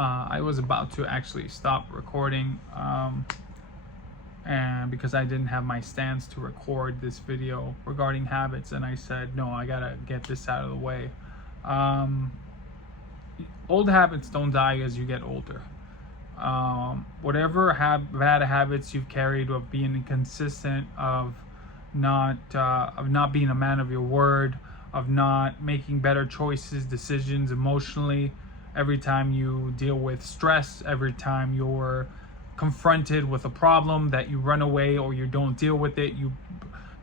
I was about to actually stop recording, and because I didn't have my stance to record this video regarding habits, and I said, no, I gotta get this out of the way. Um, Old habits don't die as you get older. Whatever bad habits you've carried of being inconsistent, of not being a man of your word, of not making better choices, decisions emotionally, every time you deal with stress, every time you're confronted with a problem, that you run away or you don't deal with it,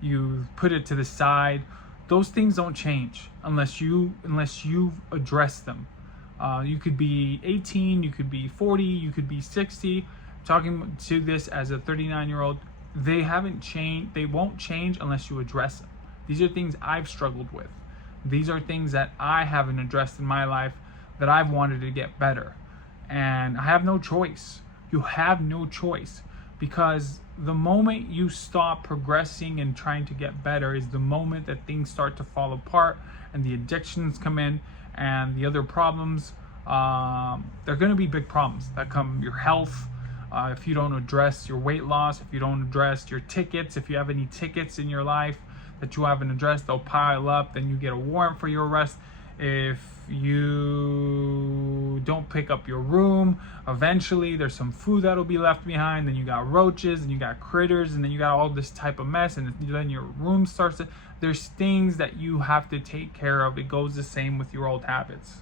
you put it to the side. Those things don't change unless you address them. You could be 18, you could be 40, you could be 60. Talking to this as a 39-year-old, they haven't changed. They won't change unless you address them. These are things I've struggled with. These are things that I haven't addressed in my life that I've wanted to get better. And I have no choice. You have no choice, because the moment you stop progressing and trying to get better is the moment that things start to fall apart and the addictions come in and the other problems. They're going to be big problems that come. Your health, if you don't address your weight loss, if you don't address your tickets, if you have any tickets in your life that you haven't addressed, they'll pile up. Then you get a warrant for your arrest. If you don't pick up your room, eventually there's some food that'll be left behind. Then you got roaches, and you got critters, and then you got all this type of mess, and then your room starts to, there's things that you have to take care of. It goes the same with your old habits.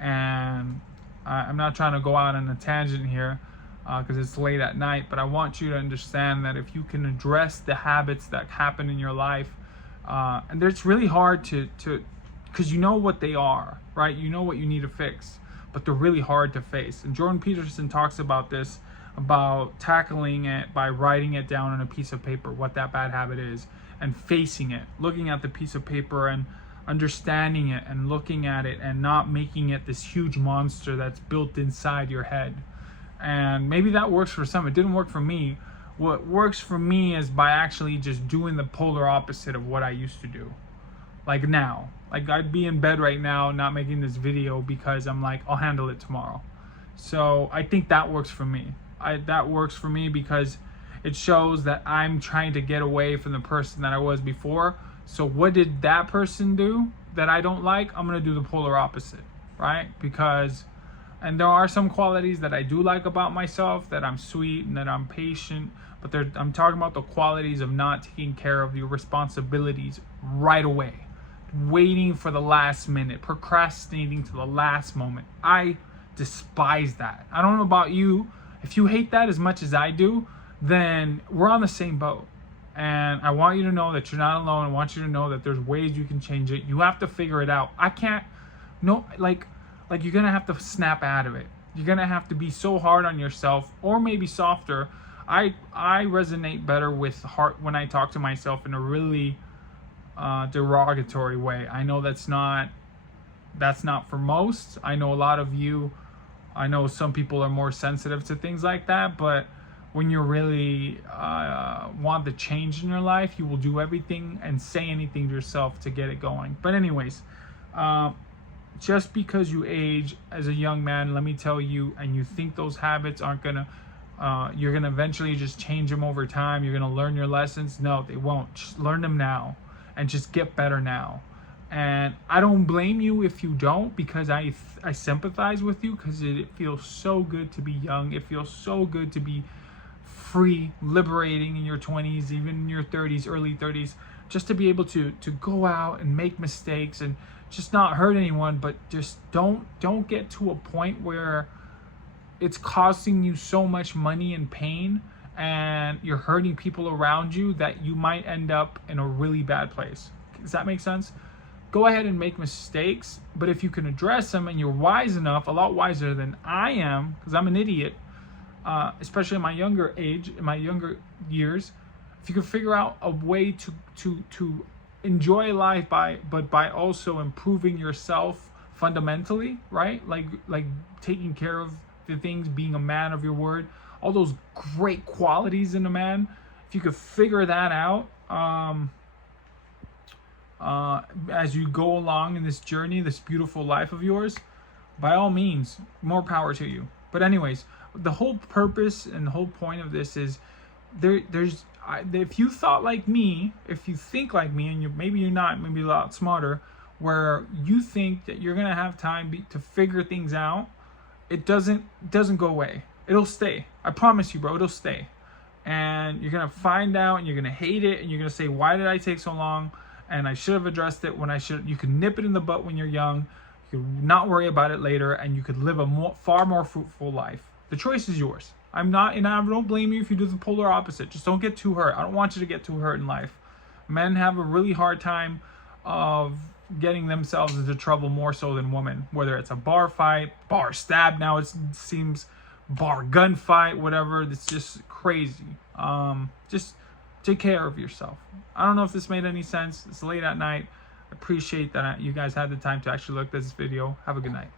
And I'm not trying to go out on a tangent here, because it's late at night, but I want you to understand that if you can address the habits that happen in your life, and it's really hard to because you know what they are, right? You know what you need to fix, but they're really hard to face. And Jordan Peterson talks about this, about tackling it by writing it down on a piece of paper, what that bad habit is, and facing it, looking at the piece of paper and understanding it and looking at it, and not making it this huge monster that's built inside your head. And maybe that works for some. It didn't work for me. What works for me is by actually just doing the polar opposite of what I used to do. Like now, like I'd be in bed right now not making this video because I'm like, I'll handle it tomorrow. So I think that works for me. That works for me because it shows that I'm trying to get away from the person that I was before. So what did that person do that I don't like? I'm going to do the polar opposite, right? Because, and there are some qualities that I do like about myself, that I'm sweet and that I'm patient, but I'm talking about the qualities of not taking care of your responsibilities right away, waiting for the last minute, procrastinating to the last moment. I despise that. I don't know about you. If you hate that as much as I do, then we're on the same boat. And I want you to know that you're not alone. I want you to know that there's ways you can change it. You have to figure it out. I can't, no, like you're going to have to snap out of it. You're going to have to be so hard on yourself, or maybe softer. I resonate better with heart when I talk to myself in a really derogatory way. I know that's not for most. I know a lot of you, I know some people are more sensitive to things like that, but when you really want the change in your life, you will do everything and say anything to yourself to get it going. But anyways, just because you age as a young man, let me tell you, and you think those habits aren't gonna, you're gonna eventually just change them over time, you're gonna learn your lessons. No, they won't. Just learn them now and just get better now. And I don't blame you if you don't, because I sympathize with you, because it feels so good to be young. It feels so good to be free, liberating in your 20s, even in your 30s, early 30s, just to be able to go out and make mistakes and just not hurt anyone, but just don't get to a point where it's costing you so much money and pain, and you're hurting people around you, that you might end up in a really bad place. Does that make sense? Go ahead and make mistakes, but if you can address them and you're wise enough, a lot wiser than I am, because I'm an idiot, especially in my younger age, in my younger years, if you can figure out a way to enjoy life by also improving yourself fundamentally, right? Like taking care of the things, being a man of your word, all those great qualities in a man. If you could figure that out, as you go along in this journey, this beautiful life of yours, by all means, more power to you. But anyways, the whole purpose and the whole point of this is if you thought like me, if you think like me, and maybe you're not, maybe a lot smarter, where you think that you're gonna have time to figure things out, it doesn't go away. It'll stay. I promise you, bro. It'll stay, and you're gonna find out, and you're gonna hate it, and you're gonna say, "Why did I take so long? And I should have addressed it when I should." You can nip it in the butt when you're young. You could not worry about it later, and you could live a far more fruitful life. The choice is yours. I don't blame you if you do the polar opposite. Just don't get too hurt. I don't want you to get too hurt in life. Men have a really hard time of getting themselves into trouble more so than women. Whether it's a bar fight, bar stab, now it seems bar gunfight, whatever. It's just crazy. Just take care of yourself. I don't know if this made any sense. It's late at night. I appreciate that you guys had the time to actually look at this video. Have a good night.